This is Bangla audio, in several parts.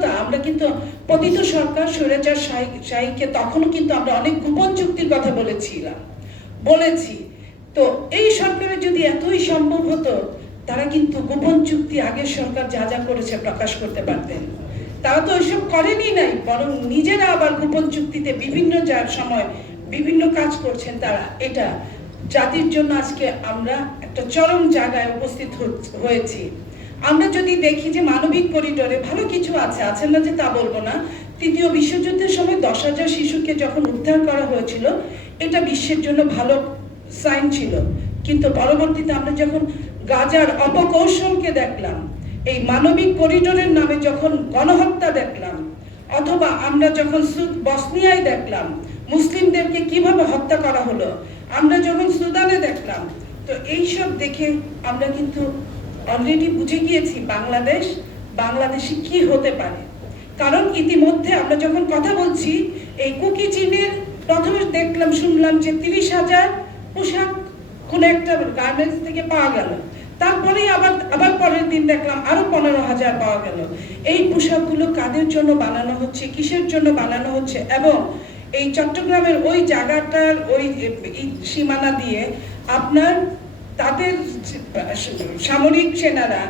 গোপনীয়তা আমরা কিন্তু পতিত সরকার স্বৈরাচার শাহীকে তখনও কিন্তু আমরা অনেক গোপন চুক্তির কথা বলেছিলাম। বলেছি। তো এই সরকারের যদি এতই সম্ভব হতো, তারা কিন্তু গোপন চুক্তি আগের সরকার যা যা করেছে প্রকাশ করতে পারতেন। তারা তো ওইসব করেনি নাই, বরং নিজেরা আবার গোপন চুক্তিতে বিভিন্ন যার সময় বিভিন্ন কাজ করছেন তারা। এটা জাতির জন্য আজকে আমরা একটা চরম জায়গায় উপস্থিত হয়েছি। আমরা যদি দেখি যে মানবিক করিডোরে ভালো কিছু আছে আছে না যে তা বলব না, তৃতীয় বিশ্বযুদ্ধের সময় দশ হাজার শিশুকে যখন উদ্ধার করা হয়েছিল, এটা বিশ্বের জন্য ভালো সাইন ছিল। কিন্তু পরবর্তীতে আমরা যখন গাজার অপকৌশলকে দেখলাম, এই মানবিক করিডোরের নামে যখন গণহত্যা দেখলাম, অথবা আমরা যখন বসনিয়ায় দেখলাম, মুসলিমদেরকে কীভাবে হত্যা করা হলো, আমরা যখন সুদানে দেখলাম, তো এইসব দেখে আমরা কিন্তু অলরেডি বুঝে গিয়েছি বাংলাদেশ, বাংলাদেশে কি হতে পারে। কারণ ইতিমধ্যে আমরা যখন কথা বলছি, এই কুকি চীনের প্রথমে দেখলাম, শুনলাম যে তিরিশ হাজার পোশাক কোনো একটা গার্মেন্টস থেকে পাওয়া গেল। তারপরেই আবার আবার পরের দিন দেখলাম আরও পনেরো হাজার পাওয়া গেল। এই পোশাকগুলো কাদের জন্য বানানো হচ্ছে, কিসের জন্য বানানো হচ্ছে এবং এই চট্টগ্রামের ওই জায়গাটার ওই সীমানা দিয়ে আপনার তাদের সামরিক সেনারা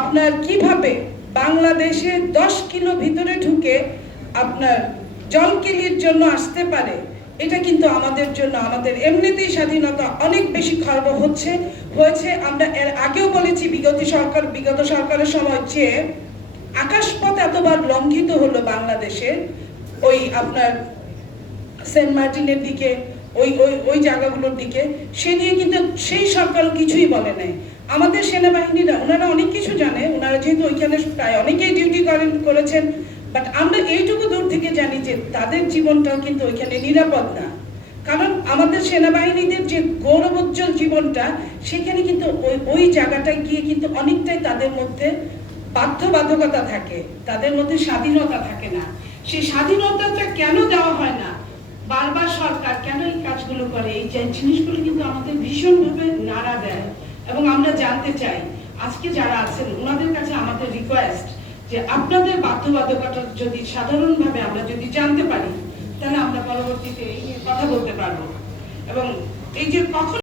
আপনার কীভাবে বাংলাদেশে দশ কিলো ভিতরে ঢুকে আপনার জলকেলির জন্য আসতে পারে, এটা কিন্তু আমাদের জন্য, আমাদের এমনিতেই স্বাধীনতা অনেক বেশি খর্ব হচ্ছে, হয়েছে, আমরা এর আগেও বলেছি বিগত সরকার, বিগত সরকারের সময় যে আকাশপথ এতবার লঙ্ঘিত হলো বাংলাদেশে ওই আপনার সেন্ট মার্টিনের দিকে ওই ওই ওই জায়গাগুলোর দিকে, সে নিয়ে কিন্তু সেই সরকার কিছুই বলে নাই। আমাদের সেনাবাহিনীরা, ওনারা অনেক কিছু জানে, ওনারা যেহেতু ওইখানে প্রায় অনেকেই ডিউটি করেন, করেছেন বাট আমরা এইটুকু দূর থেকে জানি যে তাদের জীবনটাও কিন্তু ওইখানে নিরাপদ না। কারণ আমাদের সেনাবাহিনীদের যে গৌরবোজ্জ্বল জীবনটা, সেখানে কিন্তু ওই ওই জায়গাটায় গিয়ে কিন্তু অনেকটাই তাদের মধ্যে বাধ্যবাধকতা থাকে, তাদের মধ্যে স্বাধীনতা থাকে না। সেই স্বাধীনতাটা কেন দেওয়া হয় না? বারবার সরকার কেন এই কাজগুলো করে? এই জিনিসগুলো কিন্তু আমাদের ভীষণভাবে নাড়া দেয়। এবং আমরা জানতে চাই, আজকে যারা আছেন, ওনাদের কাছে আমাদের রিকোয়েস্ট যে আপনাদের বাধ্যবাধকতা যদি সাধারণভাবে আমরা যদি জানতে পারি, তাহলে আমরা পরবর্তীতে কথা বলতে পারব। এবং এই যে কখন